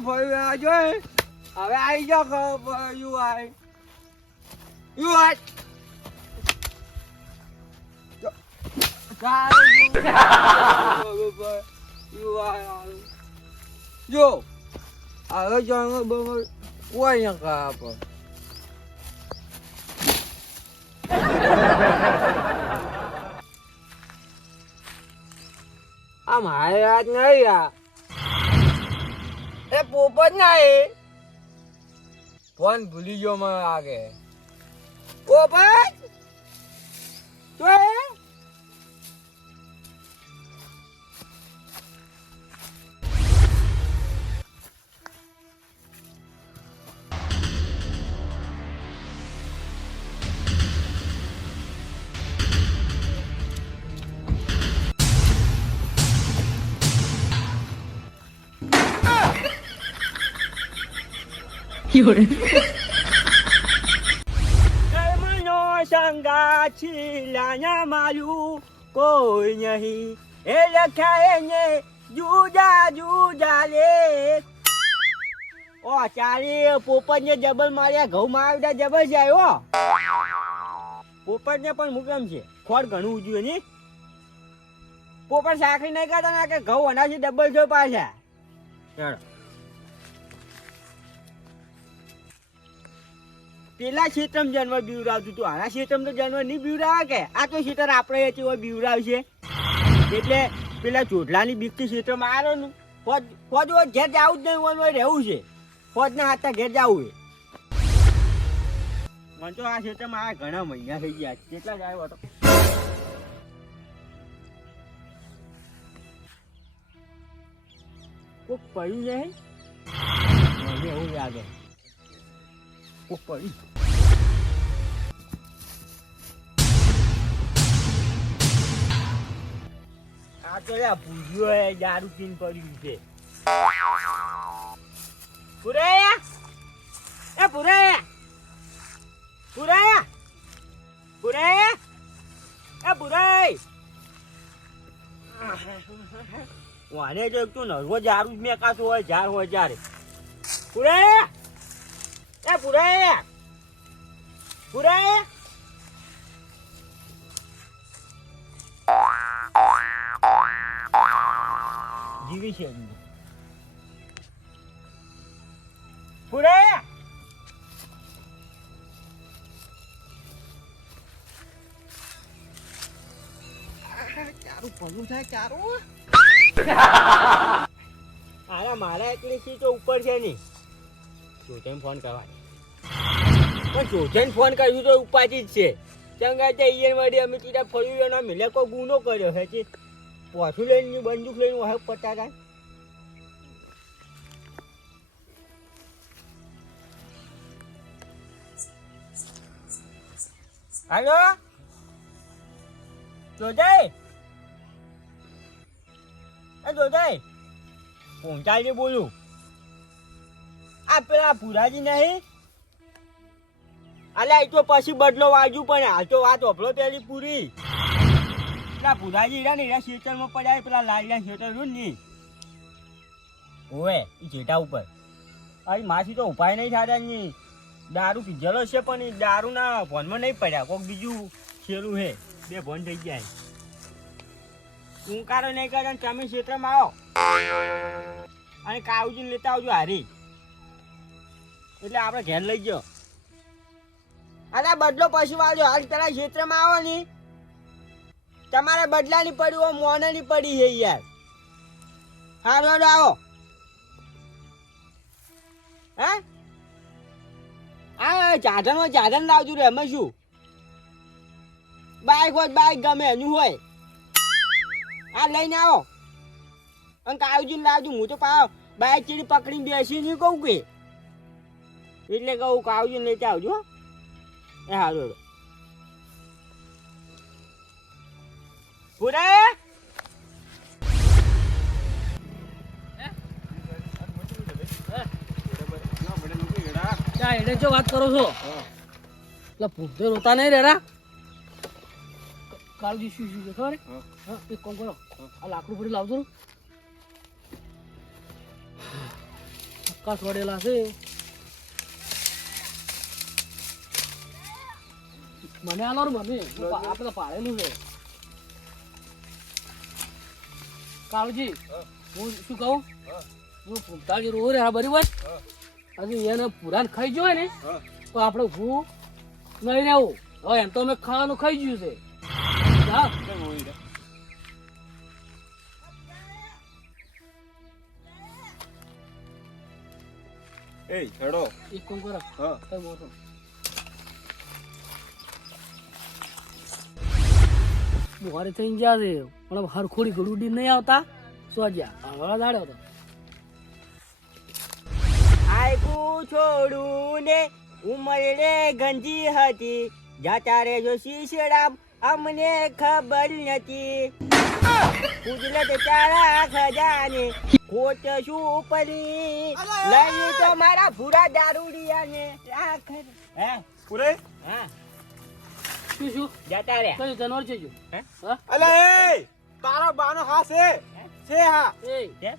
ભાઈ આ જોઈ હવે આવી જા યુ આઈ જો હવે જાણ બરાબર કોઈ ના કા પર આ મારે વાત નહીં યાર એ પોપટ નહીં ફોન ભૂલી ગયો મને આગે પોપટ તો કોઈ નહીં એ લખાય ને જુદા જુદા લે ઓ ચાલી પોપટ ને જબલ માર્યા ઘઉં માર્યા જબલ જાય હો પોપટ ને પણ મુકેમ છે ખોટ ઘણું ઉજ્યું ને પોપટ સાખરી નહીં કરતા ના કે ઘઉં અનાથી ડબલ જો પાછા ચાલો પેલા ક્ષેત્રમાં જન્મ બીવરાવતું તું આના ક્ષેત્રમાં તો જન્મ નહીં બીવરાવે કે આ તો ક્ષેત્ર આપણે બીવરાવશે એટલે પેલા ચોટલાની બીકથી ક્ષેત્રમાં આવ્યો ને ફોજ ઘેર જવું જ નહીં હોય રહેવું છે ફોજના હાથમાં ઘેર જવું છે મને તો આ ક્ષેત્રમાં આ ઘણા મહિના થઈ ગયા કેટલા જ આવ્યો હતો કોક પડ્યું નહીં મને એવું લાગે કોક પડ્યું આ તો ભૂજ્યો હે દારૂ પીને પડ્યું છે પુરાયા એ પુરાયા પુરાયા પુરાયા એ પુરાય વાને જો તું નરવો દારૂ જ મેકાતો હોય ઝાર હોય જ્યારે પુરાયા એ પુરાયા પુરાયા જીવી છે પુરાયા ચારું પગું થાય ચારું અરે મારા એકલી સીટો ઉપર છે નહીં ચોથેને ફોન કરવાનો પણ ચોથેને ફોન કર્યું તો ઉપાજી જ છે ચંગા તે ઈયર મળી અમે સીધા ફર્યું એનો મિલે કોઈ ગુનો કર્યો છે કે પોઠું લઈને બંદૂક લઈને વહે પતા થાય હાલો જોજાઈ એ જોજાઈ પહોંચાડી બોલું આ પેલા ભુરાજી નહીં અલ્યા એ તો પછી બદલો વાજુ પણ હાલ તો વાત ઓભળો પેલી પૂરી પેલા ભુરાજી રહ્યા ને એના શેતરમાં પડ્યા પેલા લાઈના શેતર રહ્યું ને ઓવે એ જેટા ઉપર અરે માસી તો ઉપાય નહીં થતા ને દારૂ પીધેલો છે પણ એ દારૂના ભોનમાં નહીં પડ્યા કોઈક બીજું છેલું હે બે ભોન થઈ ગયા ટૂંકારો નહીં કરે તમે ક્ષેત્રમાં આવો અને કાવજીને લેતા આવજો હારી એટલે આપણે ઘેર લઈ ગયો અરે બદલો પછી વાળજો હાલ પેલા ક્ષેત્રમાં આવો ને તમારે બદલાની પડી હોય મોનાની પડી છે યાર હારો આવો હે આ ચાધન લાવજો રે અમે શું બાઈક હોય બાઈક ગમે એનું હોય આ લઈને આવો અને કાવજીને લાવજો હું તો પાવ બાઈક ચીડી પકડીને બેસી નહીં કહું કે એટલે કહું કાવજીને લઈ આવજો એ હાલો પૂરા એટલે જો વાત કરો છો એટલે ભૂખે રોતા નહીં રેરા કાળજી શું શું છે ખબર એક કામ કરો આ લાકડું પડી લાવજો ધક્કા છોડેલા છે. મને આલો ને મને આપણે પાડેલું છે. કાળુજી હું શું કહું, હું ભૂમતાજી રોજ રે બરાબર. હજુ એને પુરાણ ખાઈ ગયો હોય ને તો આપણે ભૂ નહીં રહેવું. હવે એમ તો અમે ખાવાનું ખાઈ ગયું છે. હા એ હેડો. એક કામ કરો, હા કઈ મોટો બુહારી થઈ ગયા છે પણ હરખોડી ગળુડી નહીં આવતા. સોજ્યા હળવા દાડ્યો હતો. આયકું છોડું ને ઉમરડે ગંજી હતી, જાતા રેજો શીશડામ અમને ખબર નથી. કુદરત તારા ખજાને ખોટ શું પડી, લઈ તો મારા ભૂરા દારૂડિયાને આખર. હે પૂરે હા શું શું જાતા રે. કયું જાનવર છે જો? હે? હા અલે એ તારા બાનો હા છે હા. એ હે?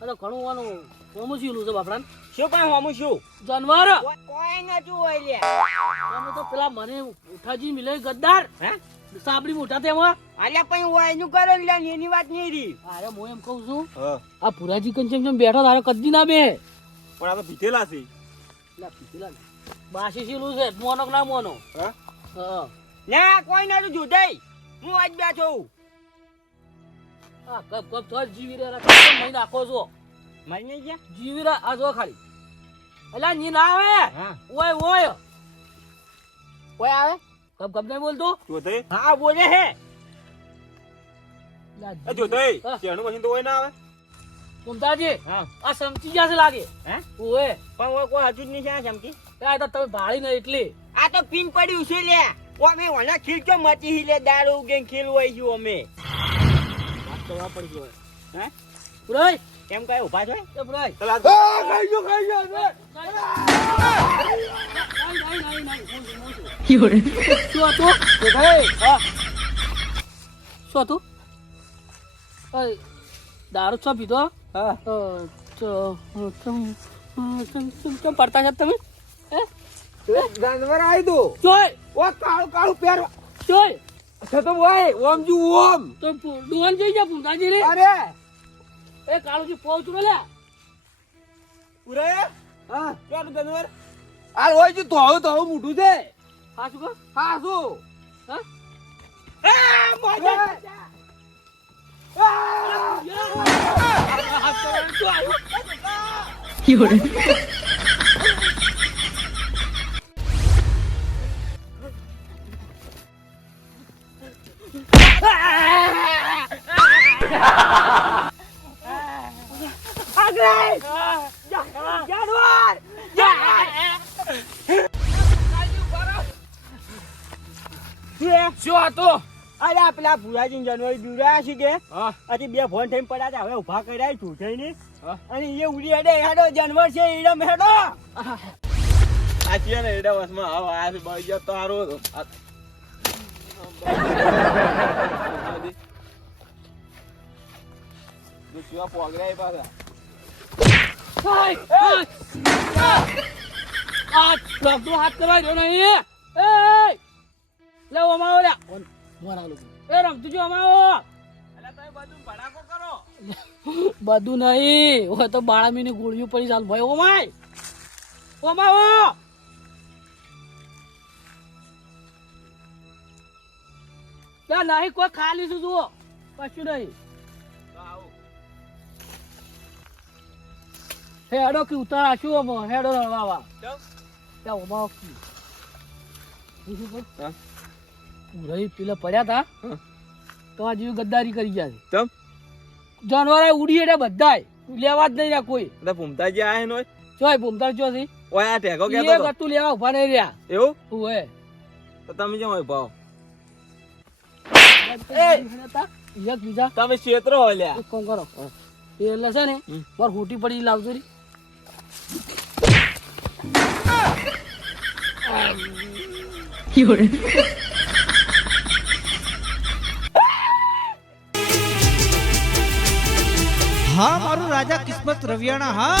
અરે ઘણું આનું હોમુસીલું છે બાપડાને. શું પણ હોમું શું જાનવર કોઈ નતું હોય લે. અમે તો પેલા મને ઉઠાજી મિલે ગદ્દાર હે સાબડી મોટા તેમાં. અલ્યા પણ હોય એનું કરો લે, એની વાત નહીં રહી. અરે હું એમ કહું છું હા આ પુરાજી કંચમ બેઠો તારે કદી ના બે. પણ આ તો પીધેલા છે. બાસી સીલું છે મોનો કે ના મોનો. હા હા ના કોઈ નતું જોતાઈ, હું આજ બેઠો છું. આ કપ કપ તો જીવી રે મહી નાખો છો. મરી નહીં ગયા. જીવી રે આ જો ખાલી. અલ્યા ની ના આવે. હા ઓય ઓય કોઈ આવે. કપ કપ નહીં બોલતો. જોતે હા બોલે હે. એ જોતે હા. શેરનું મશીન તો હોય ના આવે. મમતાજી હા આ સમજી ગયા છે લાગે. હે ઓય પણ ઓય કોઈ હતું જ નહીં છે ચમકી. આ તો તમે ભાળી ને એટલે આ તો પીન પડ્યું છે લે. અમે ઓના ખીલચો મચી હી લે, દારૂ ઉગે ખીલ હોય છું અમે. વાત કરવા પડી ગયો. હે પુરાઈ એમ કઈ ઉભા છો? એ પુરાઈ ચાલ આ ખાઈ ગયો નહીં શું હતું? હા શું હતું? ઓય, દારૂ છો પીધો? હા કેમ પડતા છે તમે? હે જાનવર આવી તું. ચોય ઓ કાળું કાળું પહેરવા ચોય છે તો ભાઈ ઓમ જુ ઓમ. તો ડુવાન જઈ જા પુંતાજી રે. અરે એ કાળુજી પહોંચું લે. પૂરે હા ક્યાં જાનવર આ હોય છે તો હવે મોટું છે. હા શું કહો? હા શું હા મોજા. હાથ કરવાનું શું આવ્યું? જાનવર શું હતું? અરે આ પેલા ભુરાજી જાનવર બીવડાયા છે કે હા હજી બે ફોન થઈને પડ્યા હતા, હવે ઉભા કર્યા ચૂંટાઈ ને. હા. અને એ ઉડી હેડે હેડો જાનવર છે ઈડમ હેડો. આ છે ને એડા વસમાં આવ આ છે બાઈ જા તારો તો જો શિવા પોગરાય પાછા. હાથ કરવા દો નહીં. એ લે અમાવો લે એ રમતું જો અમાવો. અલા તમે બધું ભડાકો કરો. બધું નહીં હોય તો બાળામી ની ગોળીઓ પડી ચાલ ભાઈ. ઓમાય ઓમાવો ત્યાં નહીં કોઈ ખાલી શું જુઓ કશું નહીં. હેડો કે ઉતાર આશું હેડો રળવા ત્યાં ઓમાવો હા. રહી પેલા પડ્યા તા હા. તો આ જેવી ગદ્દારી કરી ગયા છે. તમ જાનવર ઉડી એટલે બધાય લેવા જ નહીં રહ્યા કોઈ. એટલે ભૂમતાજી આયા નો ચોય ભૂમતાર ચો થી ઓય આ ટેકો એ કેતો તો ગતું લેવા ઉભા નહીં રહ્યા. એવું ઓય તો તમે કેમ હોય ભાવ એક બીજા તમે ક્ષેત્રો હોય લ્યા. એક કામ કરો એ એટલે છે ને મારે હોટી પડી લાવજો રી. હા મારું રાજા કિસ્મત રવિયાણા હા.